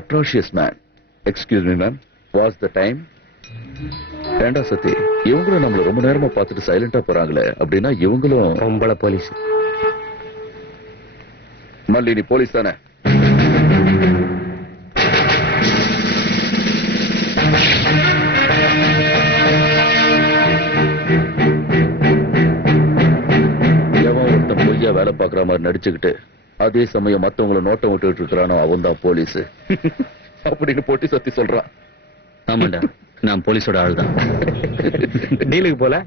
Atrocious man. Excuse me ma'am, what's the time? ஏண்டா சத்தி, இவங்களும் நம்மள ரொம்ப நேரமா பார்த்துட்டு சைலண்டா போறாங்களே, அப்படின்னா இவங்களும் பொம்பளை போலீஸ். மல்லி, நீ போலீஸ் தானே? எவன் ஒருத்தன் பொய்யா வேலை பார்க்கற மாதிரி நடிச்சுக்கிட்டு அதே சமயம் மத்தவங்களை நோட்டம் விட்டுட்டு இருக்கிறானோ அவன் தான் போலீஸ் அப்படின்னு போட்டி சத்தி சொல்றான். ஆமாண்டா, நான் போலீஸோட ஆள் தான். டீலுக்கு போல.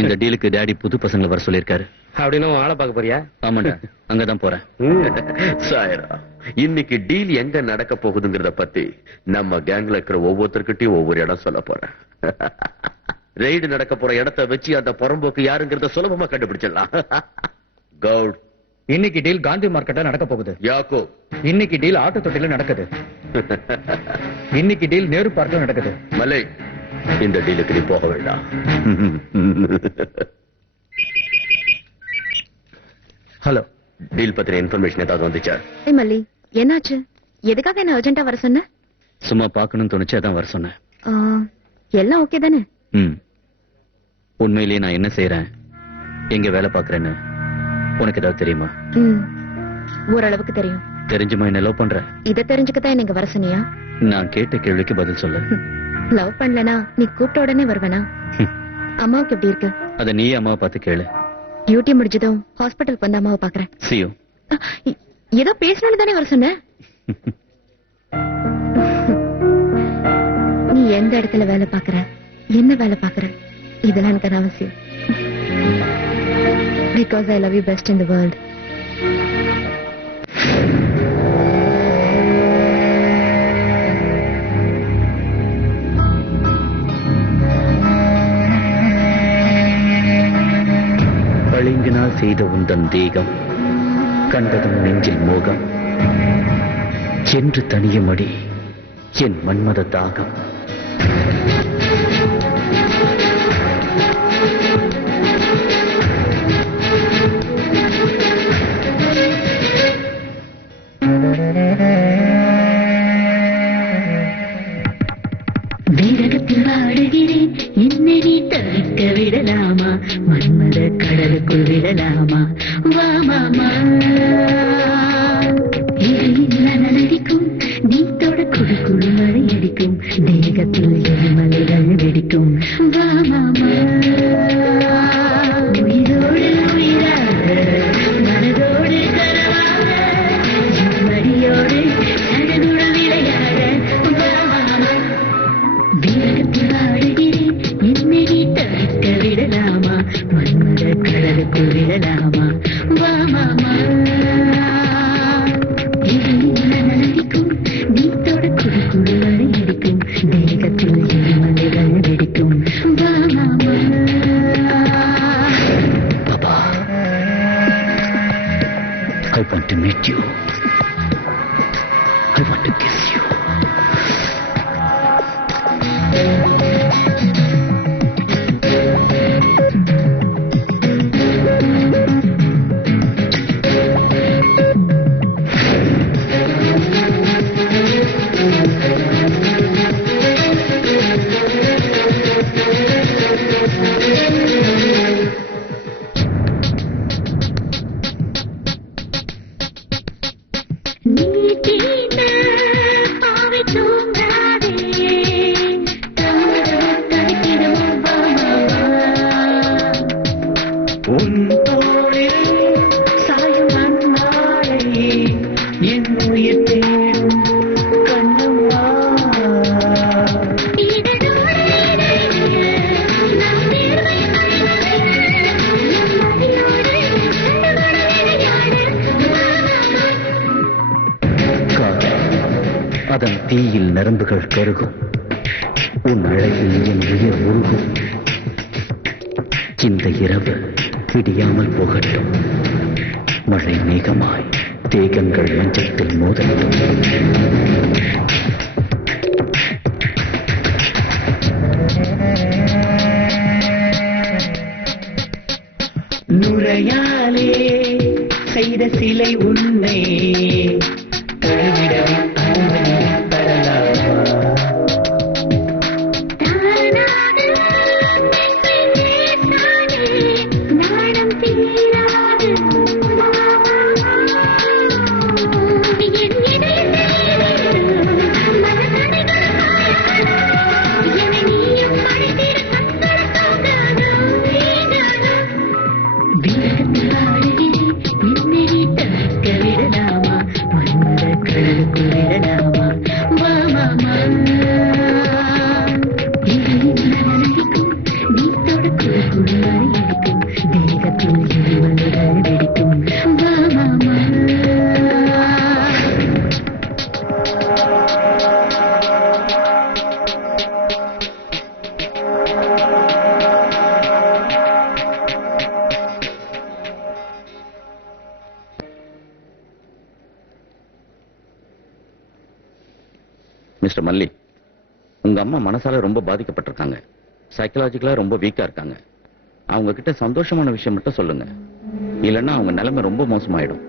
இந்த டீலுக்கு டேடி புது பசங்களை வர சொல்லியிருக்காரு. அப்படின்னு ஆளை பார்க்க போறியா? ஆமாண்டா, அங்கதான் போறேன். சாயரா, இன்னைக்கு டீல் எங்க நடக்க போகுதுங்கிறத பத்தி நம்ம கேங்ல இருக்கிற ஒவ்வொருத்தர்கிட்டயும் ஒவ்வொரு இடம் சொல்ல போறேன். ரெய்டு நடக்க போற இடத்தை வச்சு அந்த புறம்போக்கு யாருங்கிறத சுலபமா கண்டுபிடிச்சிடலாம். கவுட், இன்னைக்கு டீல் காந்தி மார்க்கெட்டா நடக்க போகுது. யாக்கோ, இன்னைக்கு டீல் ஆட்டோ தொட்டில நடக்குது. இன்னைக்கு டீல் நேரு பார்க்ல நடக்குது. மலை, இந்த டீலுக்கு நீ போக வேண்டாம். ஹலோ, டீல் பத்தின இன்ஃபர்மேஷன் ஏதாவது வந்துச்சா? மல்லி, என்னாச்சு? எதுக்காக என்ன அர்ஜென்ட்டா வர சொன்ன? சும்மா பார்க்கணும்னு தோணுச்சு, அதான் வர சொன்னேன். எல்லாம் ஓகே தானே? உண்மையிலேயே நான் என்ன செய்யறேன், எங்க வேலை பார்க்கறேன்னு உனக்கு ஏதாவது தெரியுமா? ஓரளவுக்கு தெரியும். தெரிஞ்சுமா என்ன லவ் பண்ற? இதை தெரிஞ்சுக்கத்தான் நீங்க வர சொன்னியா? நான் கேட்ட கேள்விக்கு பதில் சொல்லு. லவ் பண்ணலனா நீ கூப்பிட்ட உடனே வருவேனா? அம்மாவுக்கு எப்படி இருக்கு? அத நீ அம்மாவை பார்த்து கேளு. டியூட்டி முடிஞ்சதும் ஹாஸ்பிட்டலுக்கு வந்து அம்மாவை பாக்குறேன். See you. ஏதோ பேசணும்னு தானே வர சொன்ன? நீ எந்த இடத்துல வேலை பாக்குற, என்ன வேலை பாக்குற, இதெல்லாம் எனக்கு அவசியம். Because I love you best in the world. பளிங்கினால் செய்த உந்தன் தேகம் கண்டதும் நெஞ்சில் மோகம் என்று தனியுமடி என் மன்மத தாகம். வீரகத்தில் வாடுகிறேன், என்னை நீ தவிக்க விடலாமா? மன்மத கடலுக்குள் விடலாமா? வா மாமா, நடிக்கும் நீ தொட குழு குழு மழை அடிக்கும், தேகத்தில் எரிமலைகள் வெடிக்கும். வா மாமா, உயிரோடு உயிராக மனதோடு கரவாக மடியோடு சகதுடன் விளையாட. வா மாமா, வீரகத்தில் வாடுகிறேன், என்னை நீ தவிக்க விடலாமா? மன்மத கடலுக்குள் விடலாமா? வா மாமா, நடிக்கும் நீ தொட குழு குழு மழை அடிக்கும், தேகத்தில் எரிமலைகள் வெடிக்கும். வா மாமா. Papa, I want to meet you. I want to kiss you. அதன் தீயில் நரம்புகள் கருகும், உன் அழகில் என் உயிர் உருகும். இந்த இரவு விடியாமல் போகட்டும், மழை மேகமாய் தேகங்கள் மஞ்சத்தில் மோதட்டும். நுரையாலே செய்த சிலை உன்னை தழுவிடவே அனுமதி மிஸ்டர் மல்லி, உங்க அம்மா மனசால ரொம்ப பாதிக்கப்பட்டிருக்காங்க. சைக்கலாஜிக்கலா ரொம்ப வீக்கா இருக்காங்க. அவங்க கிட்ட சந்தோஷமான விஷயம் மட்டும் சொல்லுங்க, இல்லைன்னா அவங்க நிலைமை ரொம்ப மோசமாயிடும்.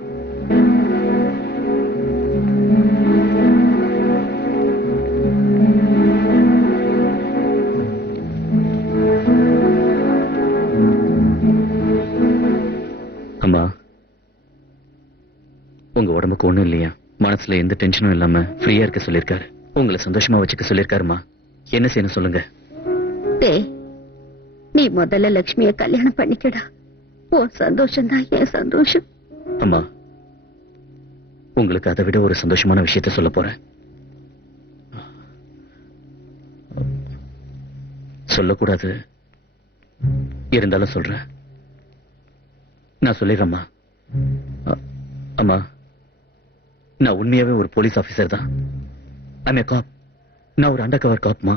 அம்மா, உங்க உடம்புக்கு ஒண்ணும் இல்லையா? மனசுல எந்த டென்ஷனும் இல்லாம ஃப்ரீயா இருக்க சொல்லிருக்காரு. உங்களை சந்தோஷமா வச்சுக்க சொல்லிருக்காருமா. என்ன செய்யணும் சொல்லுங்க. டேய், நீ முதல்ல லட்சுமிய கல்யாணம் பண்ணிக்கடா. உன் சந்தோஷம் தான் என் சந்தோஷம். அம்மா, உங்களுக்கு அதை விட ஒரு சந்தோஷமான விஷயத்த சொல்ல போறேன். சொல்லக்கூடாது, இருந்தாலும் சொல்றேன். நான் சொல்லிடுறேம்மா. அம்மா, நான் உண்மையாவே ஒரு போலீஸ் ஆபீசர் தான். I'm a cop. நான் ஒரு அண்டர் கவர் காப்மா.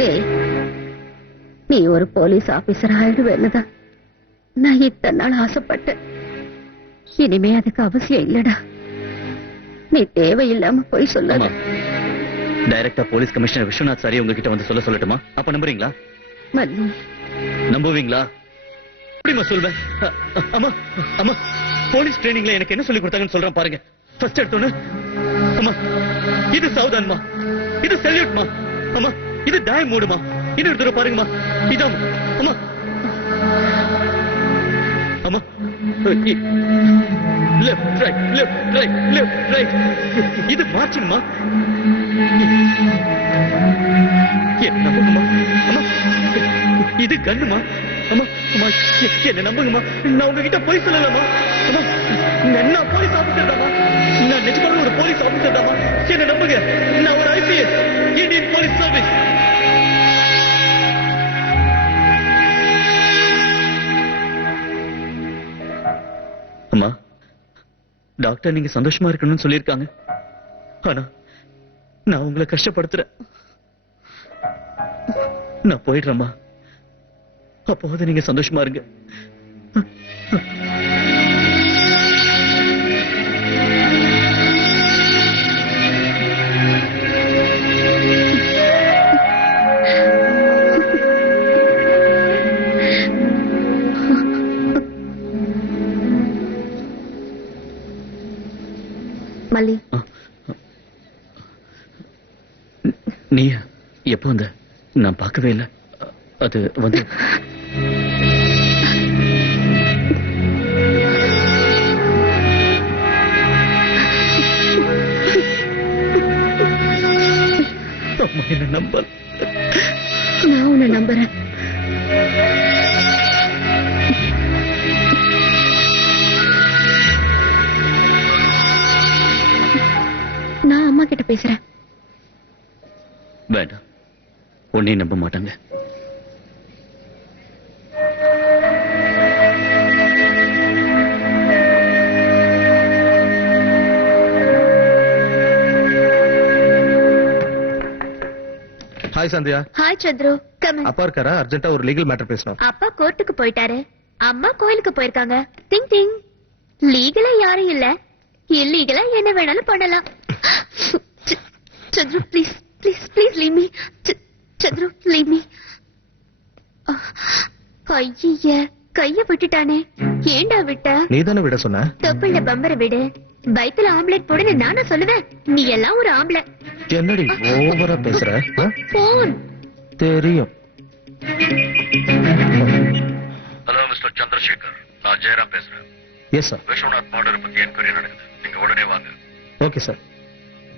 டேய், நீ ஒரு போலீஸ் ஆபீசர் ஆயிடுவேன்னுதான் நான் இத்தனை நாள் ஆசைப்பட்டேன். இனிமே அதுக்கு அவசியம் இல்லடா. நீ தேவையில்லாம போய் சொல்லாத. டைரக்டா போலீஸ் கமிஷனர் விஸ்வநாத் சாரி உங்ககிட்ட வந்து சொல்லட்டுமா? அப்ப நம்புறீங்களா? மல்லி, நம்புவீங்களா? எப்படிமா சொல்வேன்? அம்மா, அம்மா, போலீஸ் ட்ரைனிங்ல எனக்கு என்ன சொல்லி கொடுத்தாங்கன்னு சொல்றேன் பாருங்க. ஃபர்ஸ்ட் எடுத்தோன்னு, அம்மா இது சவுதான்மா, இது சல்யூட்மா, அம்மா இது டாய் மூடுமா, இன்னொரு தடவை பாருங்கம்மா, இதான் அம்மா, அம்மா left right left right left right, இது மார்ச்சிங்மா. என்ன நம்புங்கம்மா, அம்மா இது கண்ணுமா, அம்மா அம்மா என்ன நம்புங்கம்மா. நான் உங்ககிட்ட போய் சொல்லலாமா? அம்மா நான் போலீஸ் ஆபீசர் தாமா, நான் நிஜமாக ஒரு போலீஸ் ஆபீசர் தாமா, என்ன நம்புங்க. நான் ஒரு ஐபிஎஸ், இந்தியன் போலீஸ் சர்வீஸ். அம்மா, டாக்டர் நீங்க சந்தோஷமா இருக்கணும்னு சொல்லியிருக்காங்க. ஆனா நான் உங்களை கஷ்டப்படுத்துறேன். நான் போயிடுறேம்மா. அப்போது நீங்க சந்தோஷமா இருங்க. மல்லி, நீ எப்ப வந்த? நான் பார்க்கவே இல்லை. அது வந்து அம்மா என்ன நம்ப. நான் உன்னை நம்புறேன். நான் அம்மா கிட்ட பேசுறேன். வேண்டாம், உன்னையும் நம்ப மாட்டாங்க. Hi Sandhya. Hi Chandru, come in. அப்பா இருக்காரா? அர்ஜென்ட்டா ஒரு லீகல் மேட்டர் பேசணும். அப்பா கோர்ட்டுக்கு போயிட்டாரு, அம்மா கோயிலுக்கு போயிருக்காங்க. Thing thing. லீகலா யாரும் இல்ல, இல்லீகலா என்ன வேணாலும் பண்ணலாம். Chandru please please please leave me. Chandru leave me. கைய விட்டுட்டானே, ஏண்டா விட்ட? நீ தானே விட சொன்ன. தொப்புள்ள பம்பர விடு, வயித்துல ஆம்லெட் போடுன்னு நானா சொல்லுவேன்? நீ எல்லாம் ஒரு ஆம்பளை. என்னடி ஓவரா பேசுற? போன் தெரியும். ஹலோ மிஸ்டர் சந்திரசேகர், நான் ஜெயராம் பேசுறேன். Yes sir. விஸ்வநாத் மர்டர் பத்தி என்கொயரி நடக்குது, நீங்க உடனே வாங்க. Okay sir.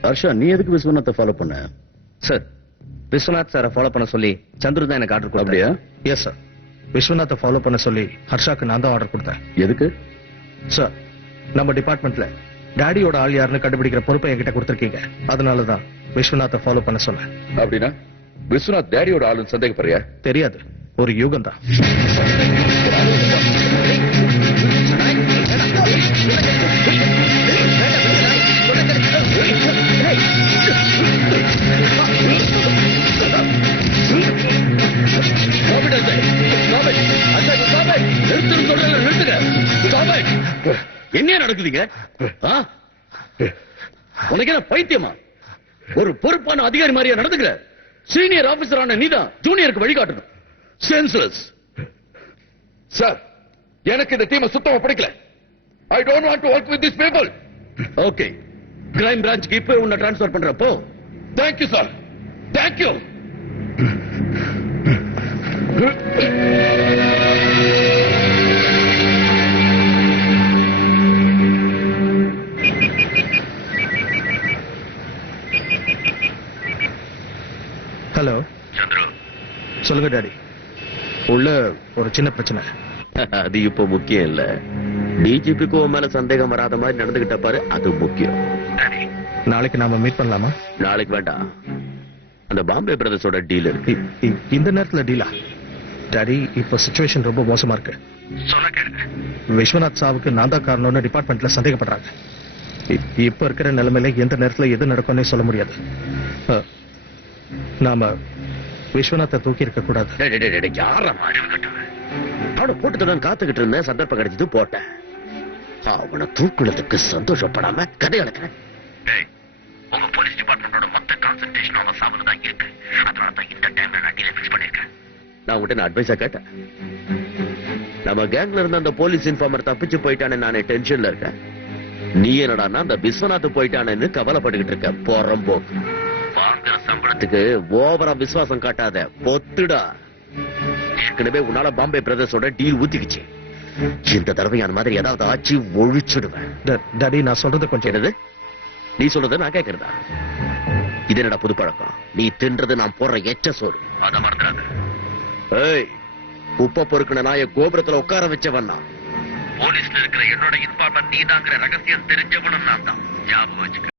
ஹர்ஷா, நீ எதுக்கு விஸ்வநாத்தை ஃபாலோ பண்ண? சார், விஸ்வநாத் சாரை ஃபாலோ பண்ண சொல்லி சந்துரு தான் எனக்கு ஆர்டர் அப்படியா? Yes sir. விஸ்வநாத்தை ஃபாலோ பண்ண சொல்லி ஹர்ஷாக்கு நான் தான் ஆர்டர் கொடுத்தேன். எதுக்கு? சார், நம்ம டிபார்ட்மெண்ட்ல டாடியோட ஆள் யாருன்னு கண்டுபிடிக்கிற பொறுப்பை என்கிட்ட கொடுத்திருக்கீங்க. அதனாலதான் விஸ்வநாத்தை ஃபாலோ பண்ண சொன்னேன். அப்படின்னா விஸ்வநாத் டேடியோட ஆளுன்னு சந்தேகப்படுறியா? தெரியாது, ஒரு யூகம் தான். என்ன நடக்குதுங்க? உனக்கு என்ன பைத்தியமா? ஒரு பொறுப்பான அதிகாரி மாதிரியா நடந்துக்கிற? சீனியர் ஆபீசரான நீதான் ஜூனியருக்கு வழிகாட்டணும். சென்ஸ்லெஸ். சார், எனக்கு இந்த டீமை சுத்தமா பிடிக்கல. I don't want to work with this people. Okay, crime பிரான்ச்க்கு இப்போ உன்னை டிரான்ஸ்ஃபர் பண்றப்போ. Thank you sir, thank you. Hello Chandru, சொல்லுங்க டாடி. உள்ள ஒரு சின்ன பிரச்சனை. அது இப்போ முக்கியம் இல்ல. டிஜிபிக்கு உன் மேல சந்தேகம் வராத மாதிரி நடந்துகிட்ட பாரு, அது முக்கியம். நாளைக்கு நாம மீட் பண்ணலாமா? நாளைக்கு வேண்டாம், அந்த பாம்பே பிரதர்ஸோட டீல் இருக்கு. இந்த நேரத்துல டீலா? டாடி, இப்ப சிச்சுவேஷன் ரொம்ப மோசமா இருக்கு. விஸ்வநாத் சாவுக்கு நான் தான் காரணம்னு டிபார்ட்மெண்ட்ல சந்தேகப்படுறாங்க. இப்ப இருக்கிற நிலைமையில எந்த நேரத்துல எது நடக்கும்னே சொல்ல முடியாது. நாம விஸ்வநாத்தை தூக்கி இருக்க கூடாது. அவனை போட்டுதான் காத்துக்கிட்டு இருந்தேன், சந்தர்ப்பம் கிடைச்சது போட்டேன். அவனை தூக்குறதுக்கு சந்தோஷப்படாம கதை அடக்கிறேன். உங்க போலீஸ் டிபார்ட்மெண்டோட மொத்த கான்சென்ட்ரேஷன் அவன் சாவுல தான் இருக்கு. அதனால தான் இந்த டைம்ல நான் டீலை ஃபிக்ஸ் பண்ணிருக்கேன். நான் உங்ககிட்ட அட்வைஸா கேட்டேன். நம்ம கேங்ல இருந்த அந்த போலீஸ் இன்ஃபார்மர் தப்பிச்சு போயிட்டானே, நானே டென்ஷன்ல இருக்கேன். நீ என்னடான்னா அந்த விஸ்வநாத் போயிட்டானேன்னு கவலைப்பட்டுக்கிட்டு இருக்க. போறம்போக்கு வாங்குற சம்பளத்துக்கு ஓவரா விசுவாசம் காட்டாத, பொத்துடா. ஏற்கனவே உன்னால பாம்பே பிரதர்ஸோட டீல் ஊத்திக்கிச்சு. இந்த தடவை அந்த மாதிரி ஏதாவது ஆச்சு ஒழிச்சுடுவேன். டாடி, நான் சொல்றது கொஞ்சம். என்னது நீ சொல்றத நான் கேட்கறதா? இது என்னடா புது பழக்கம்? நீ தின்றது நான் போடுற எச்ச சோறு, அத மறந்துடாத. ஏய், உப்ப பொறுக்கின நாய கோபுரத்துல உட்கார வச்சவன் நான். போலீஸ்ல இருக்கிற என்னோட இன்ஃபார்மர் நீதாங்கிற ரகசியம் தெரிஞ்சவனும் நான் தான். ஞாபகம் வச்சுக்க.